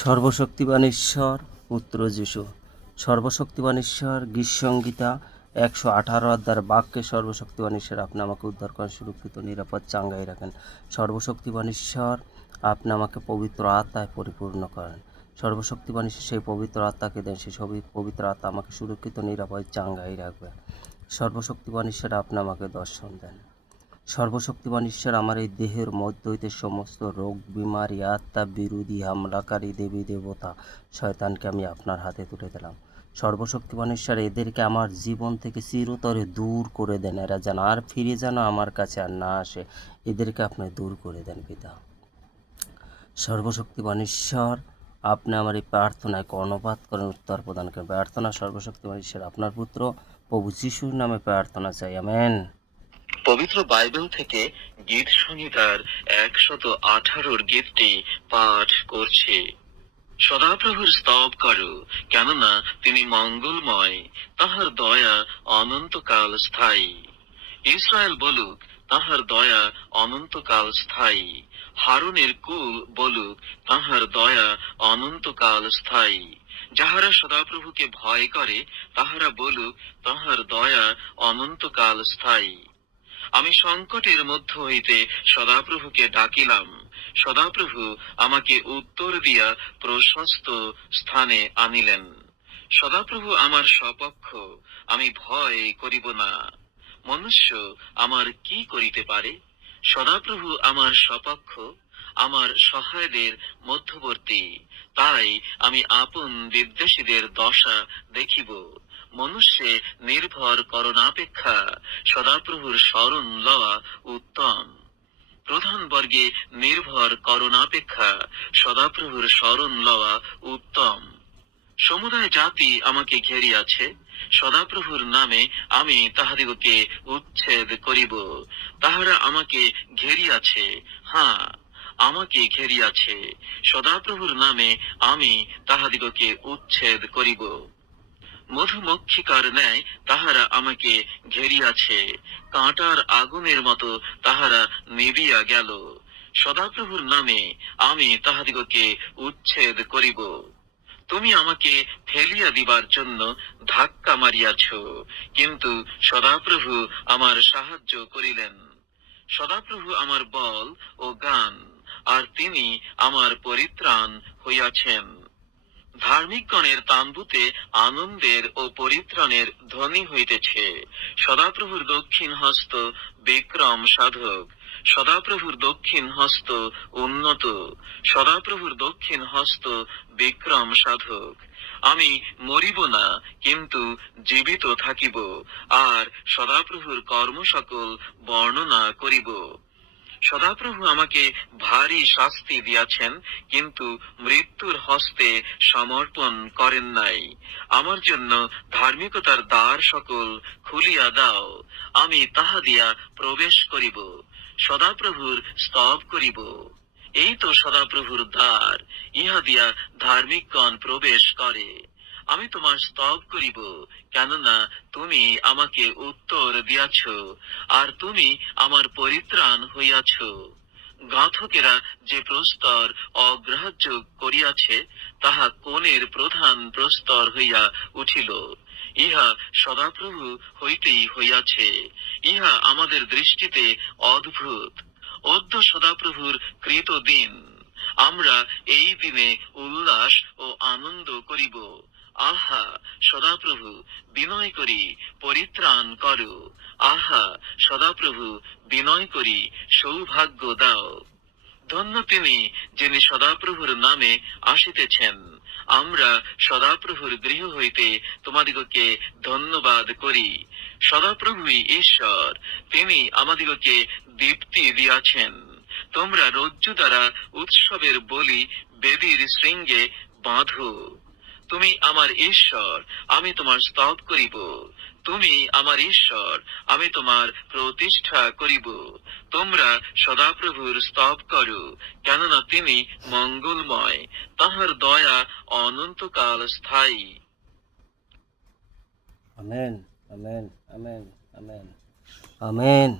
সর্বশক্তিমান ঈশ্বর পুত্র যিশু। সর্বশক্তিমান ঈশ্বর গীতসংহিতা 118 অধ্যায়ের বাক্যে সর্বশক্তিমান ঈশ্বর আপনি আমাকে উদ্ধার করেন, সুরক্ষিত নিরাপদ চাঙ্গাই রাখেন। সর্বশক্তিমান ঈশ্বর আপনি আমাকে পবিত্র আত্মায় পরিপূর্ণ করেন। সর্বশক্তিমান ঈশ্বর সেই পবিত্র আত্মাকে দেন, সেই পবিত্র আত্মা আমাকে সুরক্ষিত নিরাপদ চাঙ্গাই রাখবে। সর্বশক্তিমান ঈশ্বর আপনি আমাকে দর্শন দেন। সর্বশক্তিমান ঈশ্বর আমার এই দেহের মধ্য হইতে সমস্ত রোগ বিমারি আত্মা বিরোধী হামলাকারী দেবী দেবতা শয়তানকে আমি আপনার হাতে তুলে দিলাম। সর্বশক্তিমান ঈশ্বর এদেরকে আমার জীবন থেকে চিরতরে দূর করে দেন, এরা যেন আর ফিরে যেন আমার কাছে আর না আসে, এদেরকে আপনি দূর করে দেন পিতা। সর্বশক্তিমান ঈশ্বর আপনি আমার এই প্রার্থনায় কর্ণপাত করেন, উত্তর প্রদান করেন। প্রার্থনা সর্বশক্তিমান ঈশ্বর আপনার পুত্র প্রভু যিশুর নামে প্রার্থনা চাই, আমেন। পবিত্র বাইবেল থেকে গীত সংহিতার 118 গীতটি পাঠ করছি। সদাপ্রভুর স্তব করো, কেননা তিনি মঙ্গলময়, তাহার দয়া অনন্তকাল স্থায়ী। ইসরায়েল বলুক, তাহার দয়া অনন্তকাল স্থায়ী। হারুনের কুল বলুক, তাহার দয়া অনন্তকাল স্থায়ী। যাহারা সদাপ্রভুকে ভয় করে, তাহারা বলুক, তাহার দয়া অনন্তকাল স্থায়ী। আমি সংকটের মধ্য হইতে সদাপ্রভুকে ডাকিলাম, সদাপ্রভু আমাকে উত্তর দিয়া প্রশস্ত স্থানে আনিলেন। সদাপ্রভু আমার সপক্ষ, আমি ভয় করিব না। মনুষ্য আমার কি করিতে পারে? সদাপ্রভু আমার সপক্ষ, আমার সহায়দের মধ্যবর্তী। তাই আমি আপন বিদ্বেষীদের দশা দেখিব। মনুষ্যে নির্ভর করণাপেক্ষা সদাপ্রভুর শরণ লওয়া উত্তম। প্রধান বর্গে নির্ভর করণাপেক্ষা সদাপ্রভুর শরণ লওয়া উত্তম। সমুদায় জাতি আমাকে ঘেরিয়াছে, সদাপ্রভুর নামে আমি তাহাদিগকে উচ্ছেদ করিব। তাহারা আমাকে ঘেরিয়াছে, হ্যাঁ, আমাকে ঘেরিয়াছে, সদাপ্রভুর নামে আমি তাহাদিগকে উচ্ছেদ করিব। মধুমক্ষিকার ন্যায় তাহারা আমাকে ঘেরিয়াছে, কাঁটার আগুনের মতো তাহারা নিবিয়া গেল। সদাপ্রভুর নামে আমি তাহাদিগকে উচ্ছেদ করিব। তুমি আমাকে ফেলিয়া দিবার জন্য ধাক্কা মারিয়াছ, কিন্তু সদাপ্রভু আমার সাহায্য করিলেন। সদাপ্রভু আমার বল ও গান, আর তিনি আমার পরিত্রাণ হইয়াছেন। ধার্মিকগণের তাম্বুতে আনন্দের ও পরিত্রাণের ধ্বনি হইতেছে। সদাপ্রভুর দক্ষিণ হস্ত বিক্রম সাধক, সদাপ্রভুর দক্ষিণ হস্ত উন্নত, সদাপ্রভুর দক্ষিণ হস্ত বিক্রম সাধক। আমি মরিব না, কিন্তু জীবিত থাকিব, আর সদাপ্রভুর কর্ম সকল বর্ণনা করিব। সদাপ্রভু আমাকে ভারী শাস্তি দিয়াছেন, কিন্তু মৃত্যুর হস্তে সমর্পণ করেন নাই। আমার জন্য ধার্মিকতার দ্বার সকল খুলিয়া দাও, আমি তাহা দিয়া প্রবেশ করিব, সদাপ্রভুর স্তব করিব। এই তো সদাপ্রভুর দ্বার, ইহা দিয়া ধার্মিকগণ প্রবেশ করে। আমি তোমার স্তব করিব, কেননা তুমি আমাকে উত্তর দিয়াছ, আর তুমি আমার পরিত্রাণ হইয়াছ। ঘাতকেরা যে প্রস্তর অগ্রাহ্য করিয়াছে, তাহা কোণের প্রধান প্রস্তর হইয়া উঠিল। ইহা সদাপ্রভু হইতেই হইয়াছে। ইহা আমাদের দৃষ্টিতে অদ্ভুত। অদ্য সদাপ্রভুর কৃত দিন, আমরা এই দিনে উল্লাস ও আনন্দ করিব। আহা, সদাপ্রভু বিনয় করি পরিত্রাণ করো। আহা, সদাপ্রভু বিনয় করি সৌভাগ্য দাও। ধন্য তিনি, যিনি সদাপ্রভুর নামে আসিতেছেন। আমরা সদাপ্রভুর গৃহ হইতে তোমাদিগকে ধন্যবাদ করি। সদাপ্রভুই ঈশ্বর, তিনি আমাদিগকে দীপ্তি দিয়াছেন। তোমরা রজ্জু দ্বারা উৎসবের বলি বেদীর শৃঙ্গে বাঁধো। তুমি আমার ঈশ্বর, আমি তোমার স্তব করিব। তুমি আমার ঈশ্বর, আমি তোমার প্রতিষ্ঠা করিব। তোমরা সদাপ্রভুর স্তব করো, কেননা তিনি মঙ্গলময়, তাহার দয়া অনন্তকাল স্থায়ী। Amen, amen, amen, amen, amen.